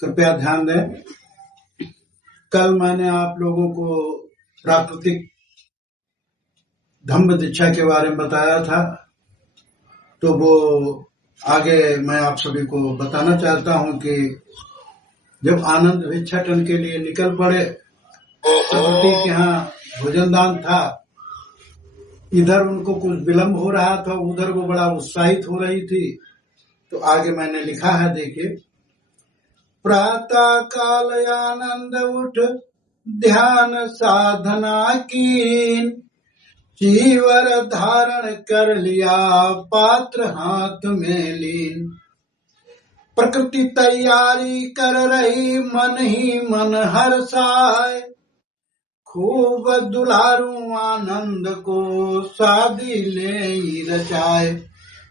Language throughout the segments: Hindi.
कृपया ध्यान दें। कल मैंने आप लोगों को प्राकृतिक धम्म दीक्षा के बारे में बताया था, तो वो आगे मैं आप सभी को बताना चाहता हूं कि जब आनंद भिक्षाटन के लिए निकल पड़े, प्रकृति के यहाँ भोजन दान था, इधर उनको कुछ विलम्ब हो रहा था, उधर वो बड़ा उत्साहित हो रही थी। तो आगे मैंने लिखा है, देखिए। प्रातः काल आनंद उठ ध्यान साधना कीन, चीवर धारण कर लिया पात्र हाथ में लीन। प्रकृति तैयारी कर रही मन ही मन हर्षाए, खूब दुलारू आनंद को शादी ले रचाए।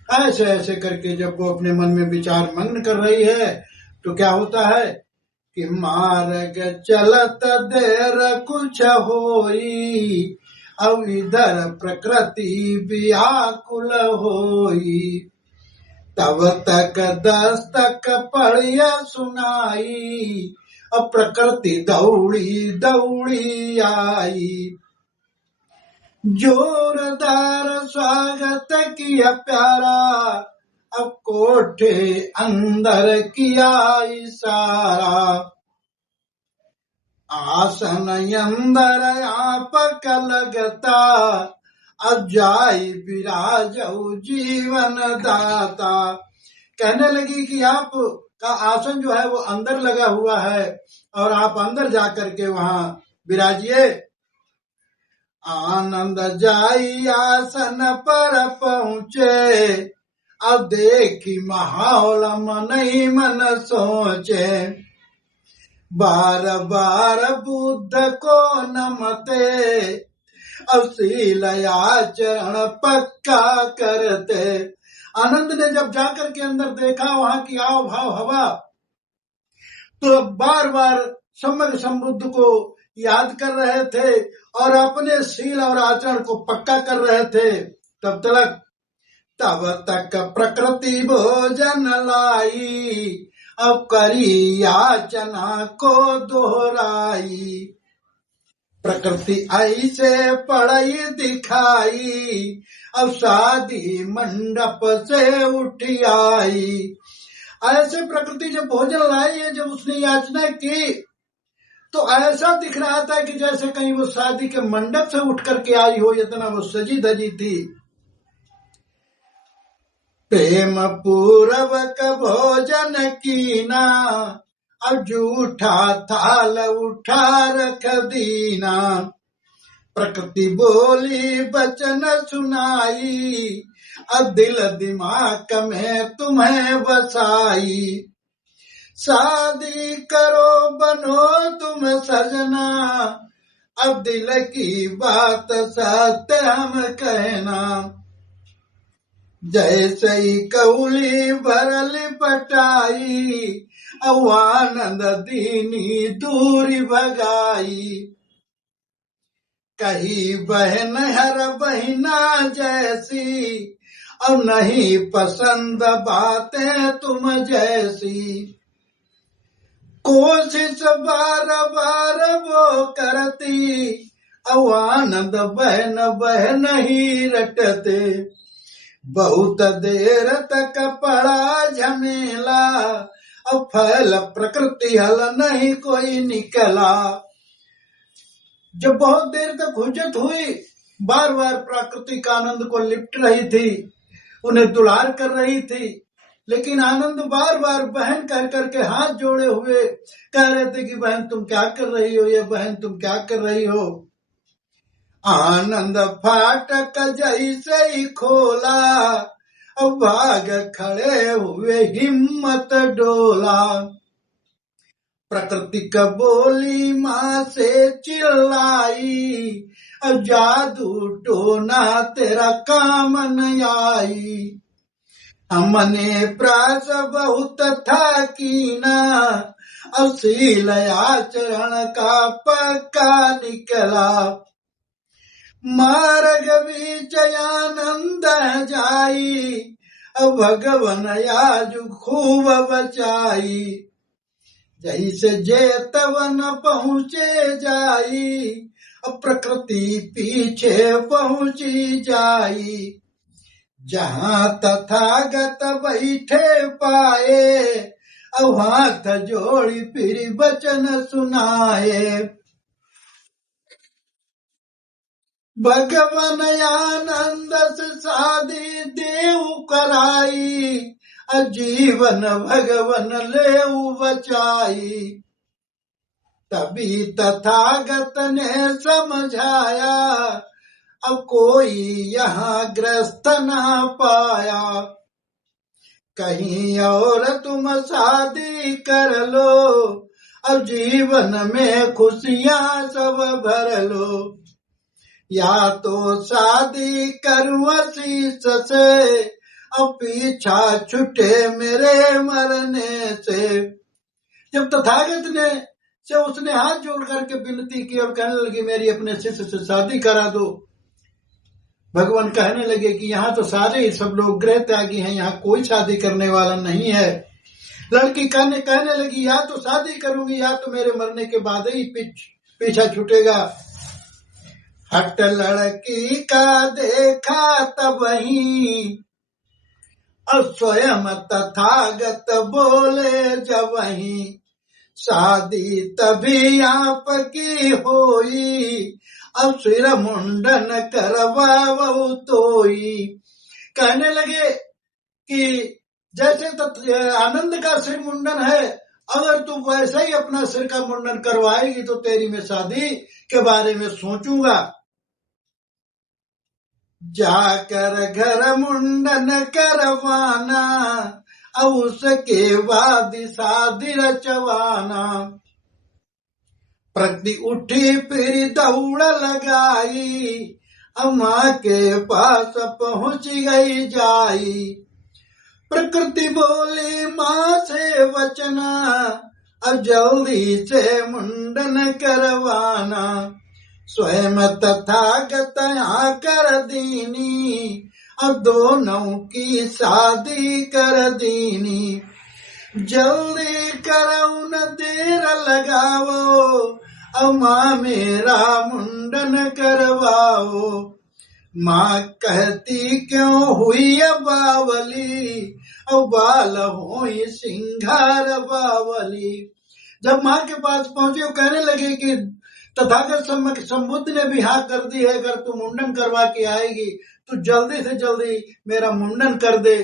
ऐसे ऐसे करके जब वो अपने मन में विचार मग्न कर रही है तो क्या होता है कि मार्ग चलत देर कुछ होई, अब इधर प्रकृति व्याकुल होई। तब तक दस्तक पढ़िया सुनाई, अब प्रकृति दौड़ी दौड़ी आई। जोरदार स्वागत किया प्यारा, अब कोठे अंदर किया इशारा। आसन अंदर आपक लगता, अब जाई विराजऊ जीवन दाता। कहने लगी कि आप का आसन जो है वो अंदर लगा हुआ है और आप अंदर जाकर के वहां विराजिए। आनंद जाई आसन पर पहुँचे, अब देखी माहौल मन ही मन सोचे। बार बार बुद्ध को नमते, अब शील आचरण पक्का करते। आनंद ने जब जाकर के अंदर देखा वहां की आव भाव हवा, तो बार बार समग्र संबुद्ध को याद कर रहे थे और अपने शील और आचरण को पक्का कर रहे थे। तब तक प्रकृति भोजन लाई, अब करी याचना को दोहराई। प्रकृति ऐसे पढ़ई दिखाई, अब शादी मंडप से उठी आई। ऐसे प्रकृति जब भोजन लाई है, जब उसने याचना की, तो ऐसा दिख रहा था कि जैसे कहीं वो शादी के मंडप से उठ करके आई हो, इतना वो सजी धजी थी। प्रेम पूर्वक भोजन कीना, अब जूठा थाल उठा रख दीना। प्रकृति बोली वचन सुनाई, अब दिल दिमाग में तुम्हें बसाई। शादी करो बनो तुम सजना, अब दिल की बात सत्य हम कहना। जैसे ही कौली भरल पटाई, अब आनंद दीनी दूरी भगाई। कही बहन हर बहिना जैसी, अब नहीं पसंद बातें तुम जैसी। कोशिश बार बार वो करती, अब आनंद बहन बहन ही रटते। बहुत देर तक पड़ा झमेला, अब फैल प्रकृति हल नहीं कोई निकला। जब बहुत देर तक हुज्जत हुई, बार बार प्राकृतिक आनंद को लिपट रही थी, उन्हें दुलार कर रही थी, लेकिन आनंद बार बार बहन कह करके हाथ जोड़े हुए कह रहे थे कि बहन तुम क्या कर रही हो, ये बहन तुम क्या कर रही हो। आनंद फाटक जैसे ही खोला, अब भाग खड़े हुए हिम्मत डोला। प्रकृति का बोली माँ से चिल्लाई, अब जादू टोना तेरा काम न आई। हमने प्रास बहुत था कीना, अब शील आचरण का पक्का निकला। मार्ग बीच आनंद जाई, अब भगवन आज खूब बचाई। जैसे जेतवन पहुँचे जाई, अब प्रकृति पीछे पहुँची जाई। जहाँ तथागत बैठे पाए, अब हाथ जोड़ी फिर वचन सुनाए। भगवन आनंद से शादी देव कराई, जीवन भगवन लेऊ बचाई। तभी तथागत ने समझाया, अब कोई यहाँ ग्रस्त ना पाया। कहीं और तुम शादी कर लो, अब जीवन में खुशियाँ सब भर लो। या तो शादी करूँ शीश से, अब पीछा छूटे मेरे मरने से। जब तथागत ने से उसने हाथ जोड़ करके विनती की और कहने लगी मेरी अपने शिष्य से शादी करा दो। भगवान कहने लगे कि यहाँ तो सारे ही सब लोग गृह त्यागी हैं, यहाँ कोई शादी करने वाला नहीं है। लड़की कहने लगी या तो शादी करूंगी या तो मेरे मरने के बाद ही पीछा छूटेगा। हट लड़की का देखा तब ही, स्वयं तथागत बोले जब ही। शादी तभी आपकी होई, अब सिर मुंडन करवाओ तोई। कहने लगे कि जैसे आनंद का सिर मुंडन है, अगर तू वैसे ही अपना सिर का मुंडन करवाएगी तो तेरी मैं शादी के बारे में सोचूंगा। जाकर घर मुंडन करवाना, अब उसके बाद शादी रचवाना। प्रकृति उठी फिर दौड़ लगाई, अब माँ के पास पहुँच गई जाई। प्रकृति बोली माँ से वचना, अब जल्दी से मुंडन करवाना। स्वयं तथागत आकर दीनी, अब दोनों की शादी कर दीनी। जल्दी करो न देर लगाओ, अब माँ मेरा मुंडन करवाओ। माँ कहती क्यों हुई बावली, अब बाल होई सिंगार बावली। जब माँ के पास पहुंचे कहने लगे कि तथागत संबुद्ध ने भी हाँ कर दी है, अगर तू मुंडन करवा के आएगी तो जल्दी से जल्दी मेरा मुंडन कर दे।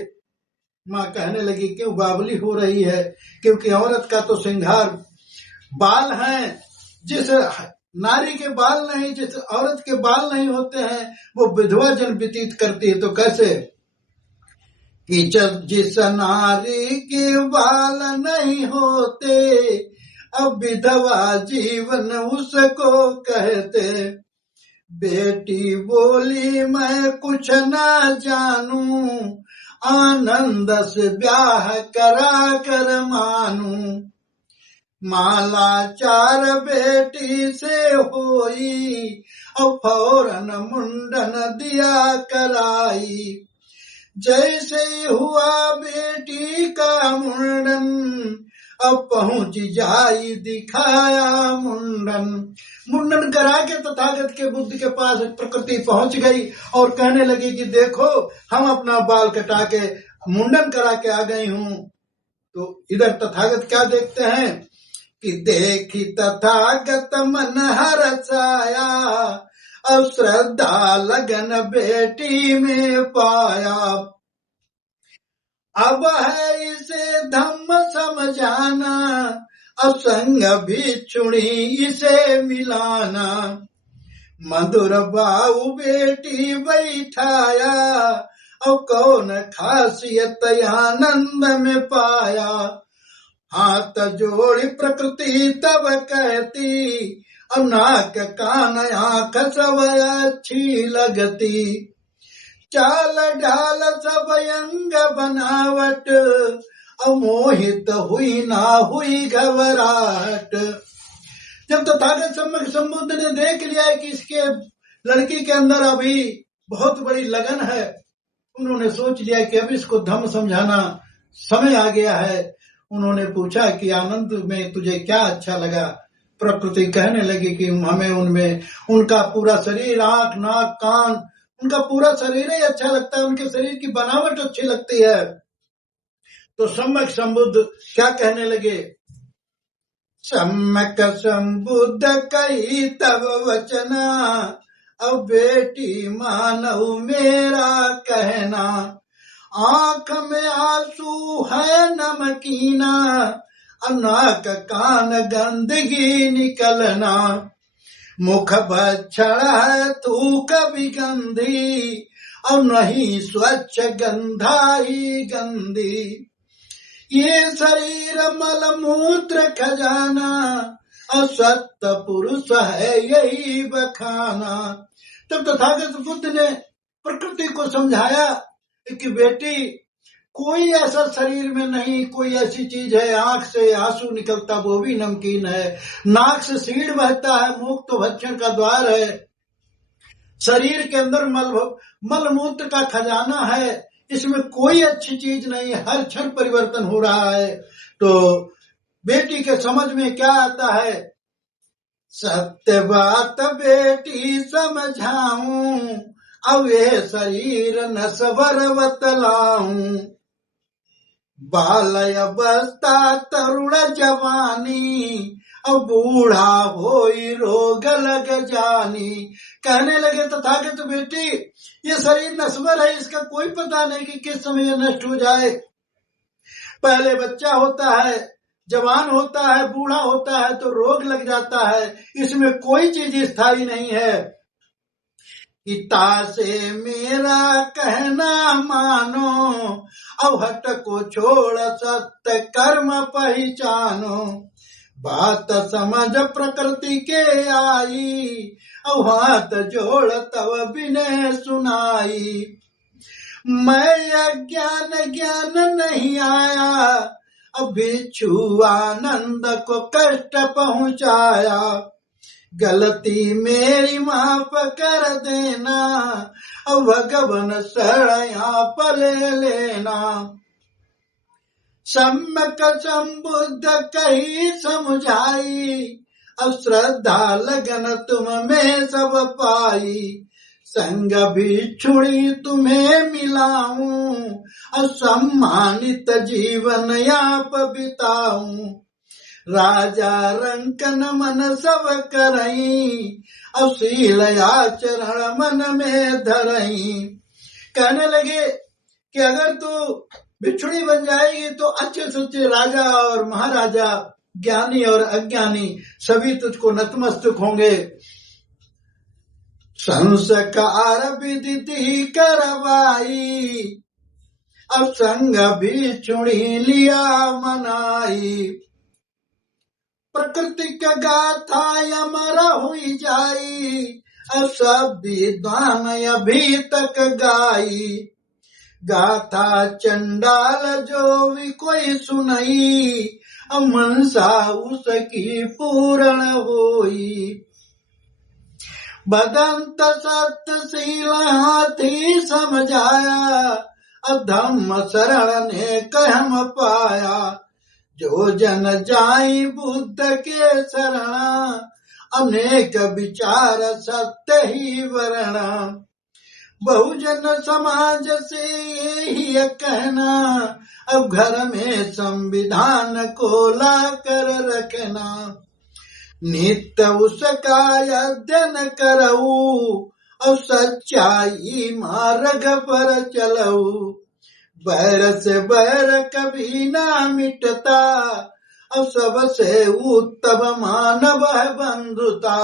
माँ कहने लगी क्यों बावली हो रही है, क्योंकि औरत का तो श्रृंगार बाल है। जिस नारी के बाल नहीं, जिस औरत के बाल नहीं होते हैं वो विधवा जन व्यतीत करती है। तो कैसे कि जब जिस नारी के बाल नहीं होते, अब विधवा जीवन उसको कहते। बेटी बोली मैं कुछ ना जानू, आनंद से ब्याह करा कर मानू। माला चार बेटी से होई, अब फौरन मुंडन दिया कराई। जैसे हुआ बेटी का मुंडन, अब पहुंच जाई दिखाया मुंडन। मुंडन करा के तथागत के बुद्ध के पास प्रकृति पहुंच गई और कहने लगी कि देखो हम अपना बाल कटा के मुंडन करा के आ गई हूँ। तो इधर तथागत क्या देखते हैं कि देखी तथागत मन हर्षाया, अब श्रद्धा लगन बेटी में पाया। अब है इसे धम्म समझाना, असंग भिक्षुणी इसे मिलाना। मधुर बाऊ बेटी बैठाया, अब कौन खासियत आनंद में पाया। हाथ जोड़ी प्रकृति तब कहती, अब नाक कान आँख सब अच्छी लगती। चाल ढाल सब अंग बनावट, अमोहित हुई ना हुई घबराहट। जब तथागत संबुद्ध ने देख लिया कि इसके लड़की के अंदर अभी बहुत बड़ी लगन है, उन्होंने सोच लिया कि अब इसको धम्म समझाना समय आ गया है। उन्होंने पूछा कि आनंद में तुझे क्या अच्छा लगा। प्रकृति कहने लगी कि हमें उनमें उनका पूरा शरीर, आंख, नाक, कान, उनका पूरा शरीर ही अच्छा लगता है, उनके शरीर की बनावट अच्छी लगती है। तो सम्यक संबुद्ध क्या कहने लगे, सम्यक संबुद्ध कही तब वचना, अब बेटी मानव मेरा कहना, आंख में आंसू है नमकीना, नाक कान गंदगी निकलना, मुख भक्षण है थूक भी गंधी, और नहीं स्वच्छ गंधा ही गंदी, ये शरीर मल मूत्र खजाना, असत्य पुरुष है यही बखाना। तब तथागत बुद्ध ने प्रकृति को समझाया कि बेटी, कोई ऐसा शरीर में नहीं, कोई ऐसी चीज है, आंख से आंसू निकलता वो भी नमकीन है, नाक से सीड़ बहता है, मुख तो भक्षण का द्वार है, शरीर के अंदर मल मूत्र का खजाना है, इसमें कोई अच्छी चीज नहीं है, हर क्षण परिवर्तन हो रहा है। तो बेटी के समझ में क्या आता है, सत्य बात बेटी समझाऊं, अब ये शरीर नसवर बतलाऊं, बाल अवस्था तरुण जवानी, अब बूढ़ा होई रोग लग जानी। कहने लगे तथागत बेटी, ये शरीर नश्वर है, इसका कोई पता नहीं कि किस समय ये नष्ट हो जाए। पहले बच्चा होता है, जवान होता है, बूढ़ा होता है, तो रोग लग जाता है, इसमें कोई चीज स्थायी नहीं है। पिता से मेरा कहना मानो, अब हट को छोड़ सत्य कर्म पहचानो, बात समझ प्रकृति के आई, अब हाथ जोड़ तब बिने सुनाई, मैं अज्ञान ज्ञान नहीं आया, अब भिक्षु आनंद को कष्ट पहुंचाया, गलती मेरी माफ कर देना, अब भगवान शरण यहाँ पर ले लेना, सम्यक संबुद्ध कही समझाई, अब श्रद्धा लगन तुम में सब पाई, संग भिक्षुणी तुम्हें मिलाऊं, अब सम्मानित जीवन याप बिताऊं, राजा रंकन मन सब करई, अब शील आचरण मन में धरई। कहने लगे कि अगर तू भिक्षुणी बन जाएगी तो अच्छे सच्चे राजा और महाराजा, ज्ञानी और अज्ञानी सभी तुझको नतमस्तक होंगे। संस्कार विधि करवाई, अब संग भिक्षुणी लिया मनाई, प्रकृति का गाथा अमर हुई जाई, अब सब विद्वान अभी तक गाई, गाथा चंडाल जो भी कोई सुनई, अब मनसा उसकी पूर्ण होई, बदंत सत्यशील हाथी समझाया, अब धम्म शरण ने कहम पाया, जो जन जाई बुद्ध के शरण, अनेक विचार सत्य ही वर्ण, बहुजन समाज से यही कहना, अब घर में संविधान को ला कर रखना, नित्य उसका अध्ययन करऊ, अब सच्चाई मार्ग पर चलऊ, बैर से बैर कभी ना मिटता, अब सबसे उत्तम मानव है बंधुता,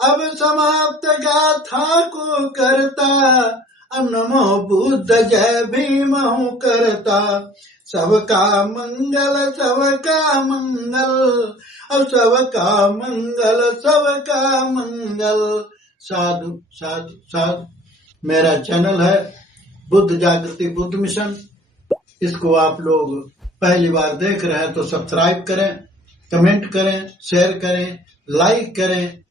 अब समाप्त गाथा को करता, अब नमो बुद्ध जय भीम हूँ करता, सबका मंगल सबका मंगल, अब सबका मंगल सबका मंगल। साधु साधु साधु। मेरा चैनल है बुद्ध जागृति बुद्ध मिशन, इसको आप लोग पहली बार देख रहे हैं तो सब्सक्राइब करें, कमेंट करें, शेयर करें, लाइक करें।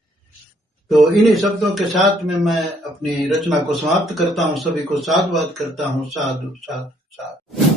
तो इन्हीं शब्दों के साथ में मैं अपनी रचना को समाप्त करता हूँ, सभी को साधुवाद करता हूँ। साधु साधु साधु।